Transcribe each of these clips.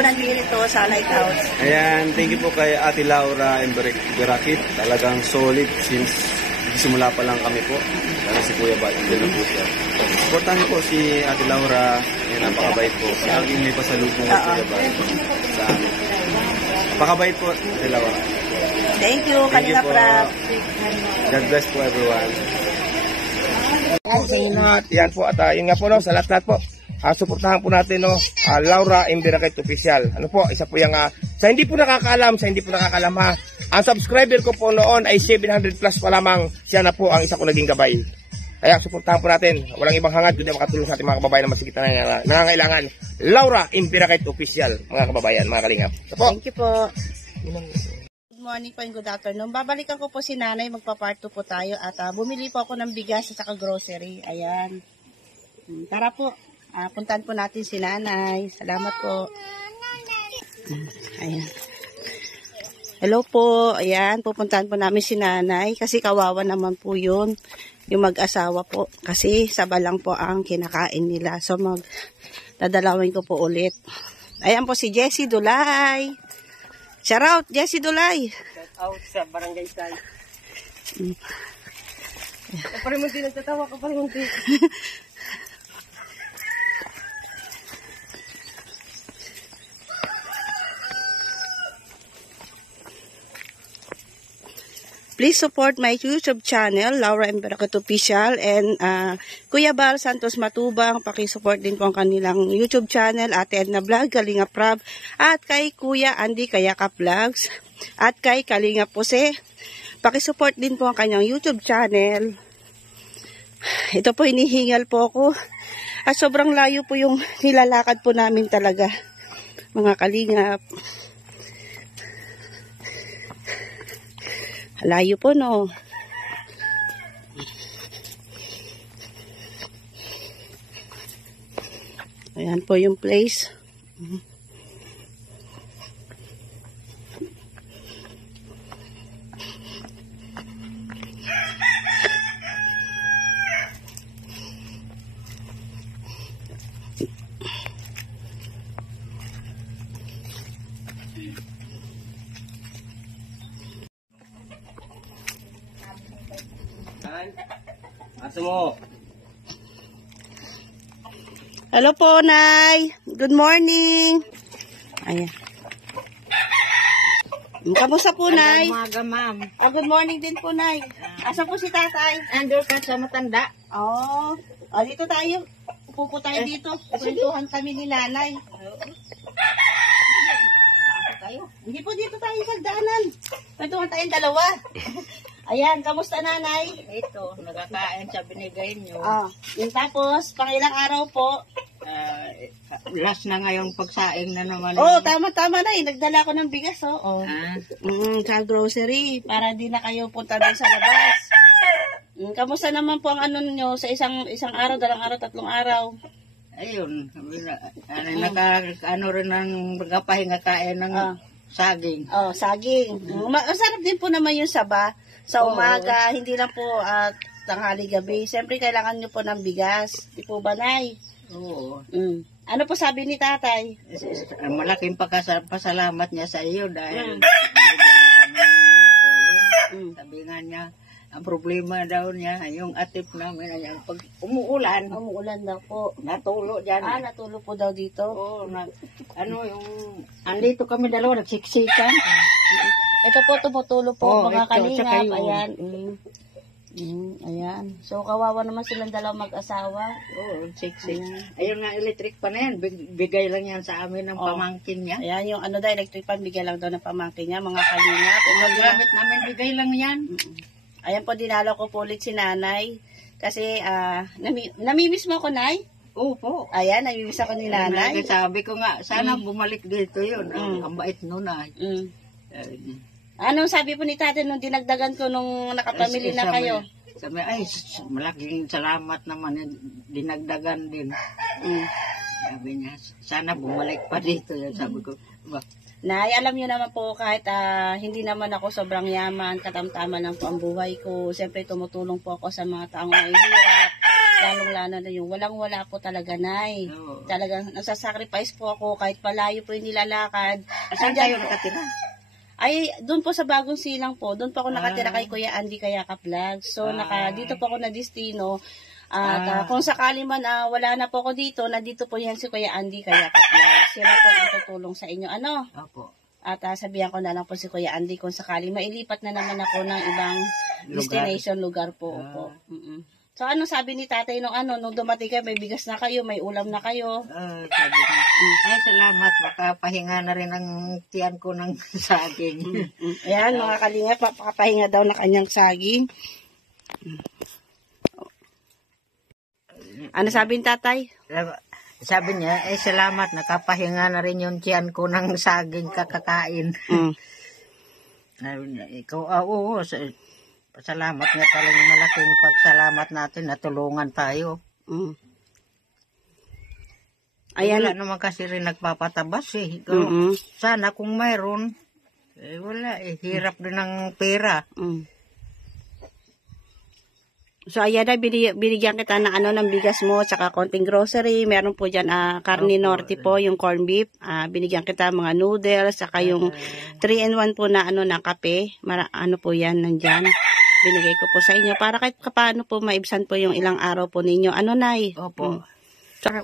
nandito sa Lighthouse. Ayan, thank you po kay Ate Laura and Berakit. Talagang solid since simula pa lang kami po. Lalo si Kuya Bat, hindi na po siya. Supportan niyo po si Ate Laura. Ayan, napakabait po. Laging may pasalubong ng Kuya Bat sa amin. Napakabait po, Ate Laura. Thank you, Kalinga Prab. God bless po everyone. Okay, yan po at yun nga po no, sa lahat po. Suportahan po natin no, Laura Imberakit Official. Ano po, isa po yung sa hindi po nakakaalam, ha. Ang subscriber ko po noon ay 700 plus pa lamang. Siya na po ang isa ko naging gabay. Kaya suportahan po natin. Walang ibang hangad kundi makatulong sa ating mga kababayan na masikita na nangangailangan. Laura Imberakit Official, mga kababayan, mga kalingap. So, thank you po. Good morning po and good afternoon. Babalikan ko po si Nanay, magpa-part 2 po tayo at bumili po ako ng bigas at saka grocery. Ayan. Tara po. Puntahan po natin si Nanay. Salamat po. Ayan. Hello po. Ayan, pupuntahan po namin si Nanay kasi kawawa naman po yun. Yung mag-asawa po. Kasi saba lang po ang kinakain nila. So dadalawin ko po ulit. Ayan po si Jessie Dulay. Shout out, Jessie Dulay. Shout out sa Barangay Sal. Kaparimunti, nagtatawa ka parimunti. Please support my YouTube channel, Laura Imberakit Official, and Kuya Bal Santos Matubang. Pakisupport din po ang kanilang YouTube channel, Ate Edna Vlog, Kalinga Prab, at kay Kuya Andy Kayakap Vlogs, at kay Kalinga Pose. Pakisupport din po ang kanyang YouTube channel. Ito po, hinihingal po ako. At sobrang layo po yung nilalakad po namin talaga, mga kalingap. Layo po, no? Ayan po yung place. aso mo. Hello po, Nay. Good morning. Ayan. Kamusta po, Nay? Umaga, ma'am. Good morning din po, Nay. Asa po si Tatay? Andor ka sa matanda. Oh, dito tayo. Upo po tayo dito. Kwentuhan kami ni Nanay. Hindi po dito tayo sa daanan. Kwentuhan tayong dalawa. Ayan, kamusta, Nanay? Ito, nagkakain sa binigay nyo. Yung tapos, pangilang araw po. Last na ngayong pagsaing na naman. Tama-tama na eh. Nagdala ko ng bigas, sa grocery, para di na kayo punta doon sa labas. Kamusta naman po ang ano nyo sa isang araw, 2 araw, 3 araw? Ayun, ano rin ng pagpapahinga kain ng saging. Saging. Masarap din po naman yung saba. Sa umaga, hindi lang po tanghali gabi. Siyempre, kailangan nyo po ng bigas. Di po ba, Nay? Oo. Ano po sabi ni Tatay? Malaking pasalamat niya sa iyo dahil binigyan mo kami ng tulong. Sabi nga niya, ang problema daw niya, yung atip namin, ayan, pag umuulan. Umuulan daw po. Natulo dyan. Natulo po daw dito. Oo, andito kami dalawa, nagsiksikan. Ito po, tumutulo po, mga kalingap. Ayan. Ayan. So, kawawa naman silang dalawang mag-asawa. Oo, siksik. Ayun nga, electric pan na yan. Bigay lang yan sa amin ng pamangkin niya. Ayan, yung electric pan, bigay lang daw ng pamangkin niya, mga kalingap. Gamit namin, bigay lang yan. Ayan po, dinalo ko po ulit si Nanay. Kasi, namimiss mo ako, Nay? Opo. Ayan, namimiss ako ni Nanay. Sabi ko nga, sana bumalik dito yun. Ang bait nun ay. Anong sabi po ni Tatay nung dinagdagan ko nung nakapamili na kayo? Sabi, malaking salamat naman. Dinagdagan din. Sabi niya, sana bumalik pa dito. Sabi ko, Nay, alam niyo naman po kahit hindi naman ako sobrang yaman, katamtaman lang po ang buhay ko. Siyempre tumutulong po ako sa mga taong mahihirap. lalong-lalo na yung walang-wala po talaga, Nay. Oo. Talagang nagsasacrifice po ako kahit palayo po yung nilalakad. Saan tayo nakatira? Ay, doon po sa Bagong Silang po. Doon po ako nakatira kay Kuya Andy Kayaka Vlog. So, dito po ako na destino. At kung sakali man wala na po ako dito, nandito po yan si Kuya Andy Kayaka Vlog. Sila po ang tutulong sa inyo. Ano? Opo. At sabihan ko na lang po si Kuya Andy kung sakali mailipat na naman ako ng ibang destination lugar po. Opo. So, ano sabi ni tatay nung dumating kayo, may bigas na kayo, may ulam na kayo? Sabi ko, ay salamat, makapahinga na rin ang tiyan ko ng saging. Ayan, mga kalinga, papahinga daw na kanyang saging. Ano sabi ni tatay? Sabi niya, ay salamat, nakapahinga na rin yung tiyan ko ng saging kakakain. Sabi niya, ikaw, oo, salamat nga talagang malaking pagsalamat natin, natulungan tayo. Ayan. Wala naman kasi rin nagpapatabas eh. Sana kung mayroon, wala eh, hirap din ng pera. So, ayan na, binigyan kita ng bigas mo, tsaka konting grocery. Meron po dyan, karne norte po, yung corn beef. Binigyan kita mga noodles, tsaka yung 3-in-1 po na, na kape. Ano po yan, nandyan. Binigay ko po sa inyo. Para kahit paano po maibsan po yung ilang araw po ninyo. Ano, Nay? Opo.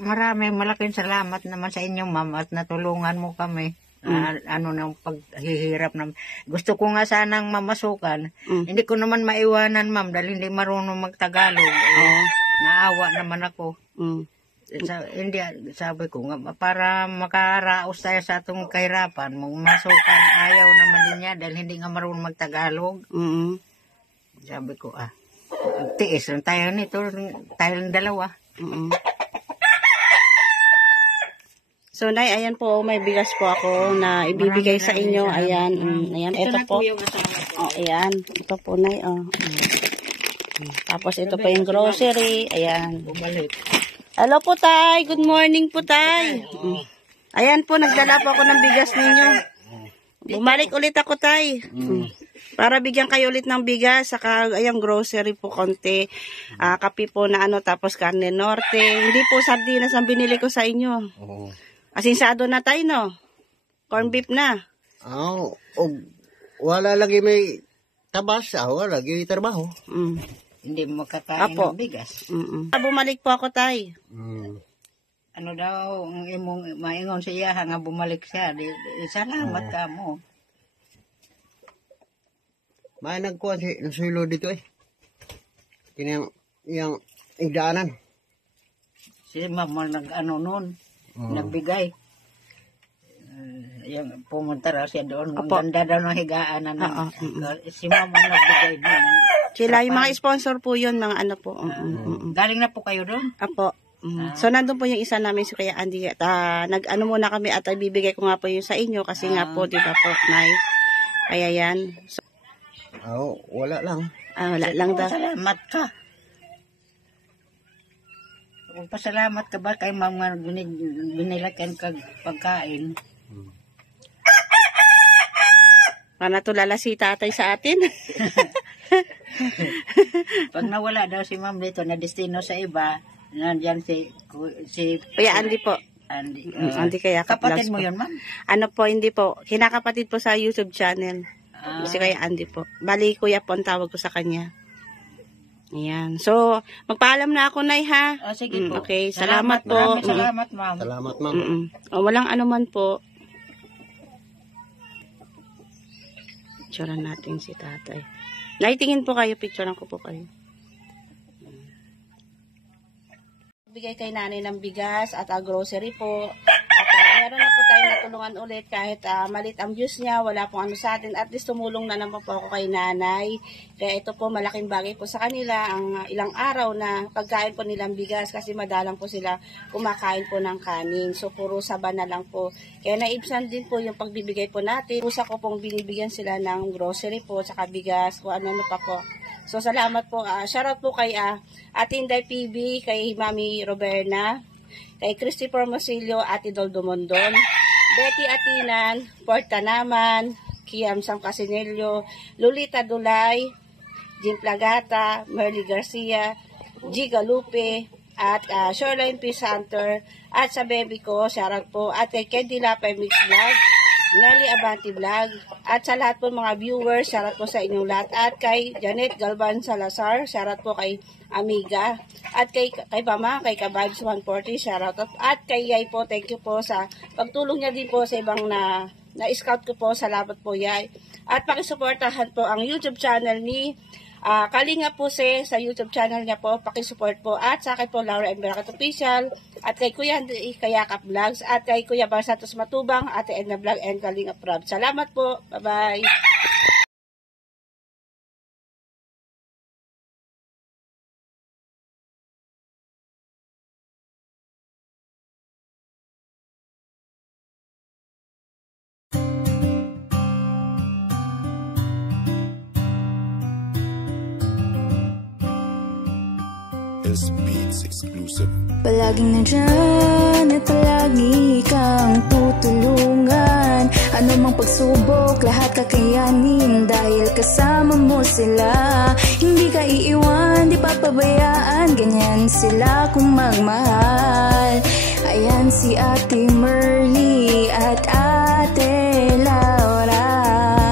Maraming malaking salamat naman sa inyo, ma'am, at natulungan mo kami. Ng paghihirap na. Gusto ko nga sanang mamasukan. Hindi ko naman maiwanan, ma'am, dahil hindi marunong magtagalog. Naawa naman ako. Hindi, sabi ko nga, para makaraos tayo sa atong kahirapan, masukan, ayaw naman din niya dahil hindi nga marunong magtagalog. Sabi ko, tiis lang tayo nito, tayo lang dalawa. So, Nay, ayan po, may bigas po ako na ibibigay sa inyo. Ayan, ayan, ito po. Ayan, ito po, Nay, Tapos, ito po yung grocery. Ayan. Bumalik. Hello po, Tay. Good morning po, Tay. Ayan po, nagdala po ako ng bigas ninyo. Bumalik ulit ako, Tay. Para bigyan kayo ulit ng bigas, saka ayang grocery po konti, kape po na tapos karne norte. Hindi po sardinas ang binili ko sa inyo. Asinsado na tayo, no? Corn beef na. Wala lagi may tabas, wala lagi trabaho. Hindi mo kakain ng bigas. Bumalik po ako, Tay. Ano daw, ang imong maingon siya nga bumalik siya. Salamat ka mo. May nagkuhan si Nasulo dito eh. Yung igdaanan. Si mama nun, nagbigay. Yung pumunta raw siya doon. Ang ganda daw ng higaan na si mama nagbigay doon. Sila, yung mga sponsor po yun, mga po. Galing na po kayo doon? Apo. So, nandun po yung isa namin si Kuya Andy. At muna kami at bibigay ko nga po yung sa inyo kasi nga po, di ba po, Nay? Kaya yan. So, wala lang. Wala lang daw. Salamat ka. Pasalamat ka ba kay mama binilakan kag pagkain? Para tulala si tatay sa atin. Pag nawala daw si ma'am dito na destino sa iba, nandiyan si Kuya Andy po. Andy kaya kapatid mo yun, ma'am? Ano po, hindi po. Kinakapatid po sa YouTube channel. Si Kuya Andy po. Bali, Kuya po ang tawag ko sa kanya. Ayan. So, magpaalam na ako, Nay, ha? Sige po. Okay, salamat po. Maraming salamat, ma'am. Salamat, ma'am. Walang anuman po. Picturean natin si tatay. Naitingin po kayo, picturean ko po kayo. Bigay kay nanay ng bigas at grocery po. At meron na po tayo natulungan ulit kahit malit ang views niya, wala pong ano sa atin. At least tumulong na naman po ako kay nanay. Kaya ito po malaking bagay po sa kanila ang ilang araw na pagkain po nilang bigas kasi madalang po sila kumakain po ng kanin. So puro saba na lang po. Kaya naibsan din po yung pagbibigay po natin. Pusa ko pong binibigyan sila ng grocery po, saka bigas, kung ano pa po. So, salamat po. Shoutout po kay Ate Inday PB, kay Mami Roberna, kay Christopher Mosilio, Ate Doldo Mondon, Betty Atinan, Porta Naman, Kiam Sam Casinello, Lolita Dulay, Jim Plagata, Merly Garcia, G. Galupe, at Shoreline Peace Hunter, at sa baby ko, shoutout po, at kay Candy Lapay Mix Vlog, Nelly Abanti Vlog, at sa lahat po mga viewers, shoutout po sa inyong lahat, at kay Janet Galvan Salazar, shoutout po kay Amiga, at kay Pama, kay Kabibes 140, shoutout, at kay Yay po, thank you po sa pagtulong niya din po sa ibang na-scout ko po, salamat po Yay. At pakisuportahan po ang YouTube channel ni Kalinga po sa YouTube channel niya po, pakisupport po. At sa akin po, Laura M. Beracat Official, at kay Kuya Kayakap Vlogs, at kay Kuya Bar Santos Matubang, Ate Edna Vlog, and Kalinga Prab. Salamat po. Bye-bye. Beats exclusive. Palaging nandyan at palagi kang tutulungan. Ano mang pagsubok, lahat kakayanin dahil kasama mo sila. Hindi ka iiwan, di papabayaan, ganyan sila kung magmahal. Ayan si Ate Merly at Ate Laura.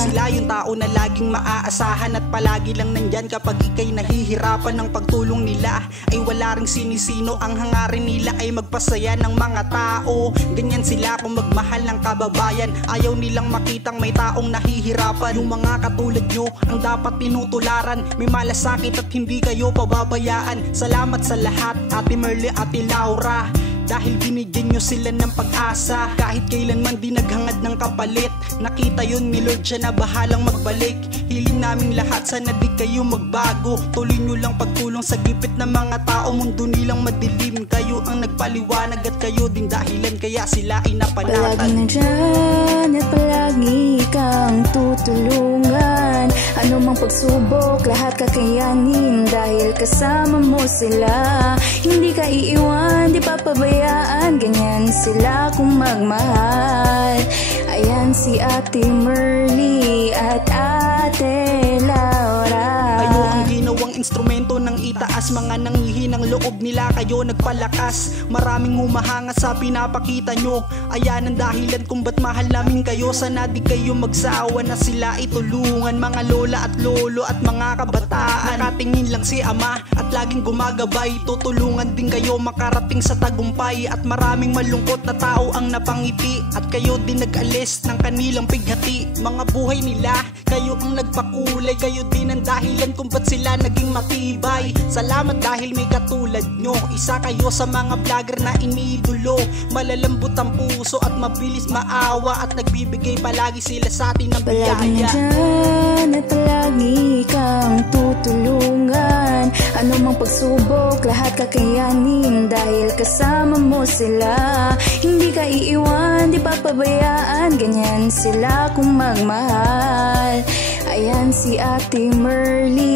Sila yung tao na laging maaasahan at palagi lang nandyan kapag ikay nahihirapan. Ng pagtulong nila ay wala ring sinisino. Ang hangarin nila ay magpasaya ng mga tao. Ganyan sila kung magmahal ng kababayan. Ayaw nilang makitang may taong nahihirapan. Yung mga katulad nyo ang dapat tinutularan. May malasakit at hindi kayo pababayaan. Salamat sa lahat, Ate Merly, Ate Laura, dahil binigyan nyo sila ng pag-asa. Kahit kailanman di naghangad ng kapalit, nakita yun ni Lord, siya na bahalang magbalik. Hiling namin lahat, sana di kayo magbago. Tuloy nyo lang pagtulong sa gipit ng mga tao. Mundo nilang madilim, kayo ang nagpaliwanag at kayo din dahilan kaya sila ay napanatan. Palagi nandyan at palagi kang tutulungan. Ano mang pagsubok, lahat kakayanin dahil kasama mo sila. Hindi ka iiwan, di papabayaan, ganyan sila kung magmahal. Ayan si Ate Merly at Ate Laura. Kayo ang ginawang instrumento ng itaas. Mga nanghihinang loob nila, kayo nagpalakas. Maraming humahanga sa pinapakita nyo. Ayan ang dahilan kung ba't mahal namin kayo. Sana di kayo magsawa na sila itulungan. Mga lola at lolo at mga kabataan, nakatingin lang si ama at laging gumagabay. Tutulungan din kayo makarating sa tagumpay. At maraming malungkot na tao ang napangiti at kayo din nag-alis ng kanilang pighati. Mga buhay nila, kayo ang nagpakulay. Kayo din ang dahilan kung ba't sila naging matibay. Salamat dahil may katulad nyo. Isa kayo sa mga vlogger na iniidolo. Malalambot ang puso at mabilis maawa, at nagbibigay palagi sila sa atin ng Palagi biyaya. nandyan at palagi kang tutulungan. Ano mang pagsubok, lahat kakayanin dahil kasama mo sila. Hindi ka iiwan, di papabayaan, ganyan sila kung magmahal. Ayan si Ate Merly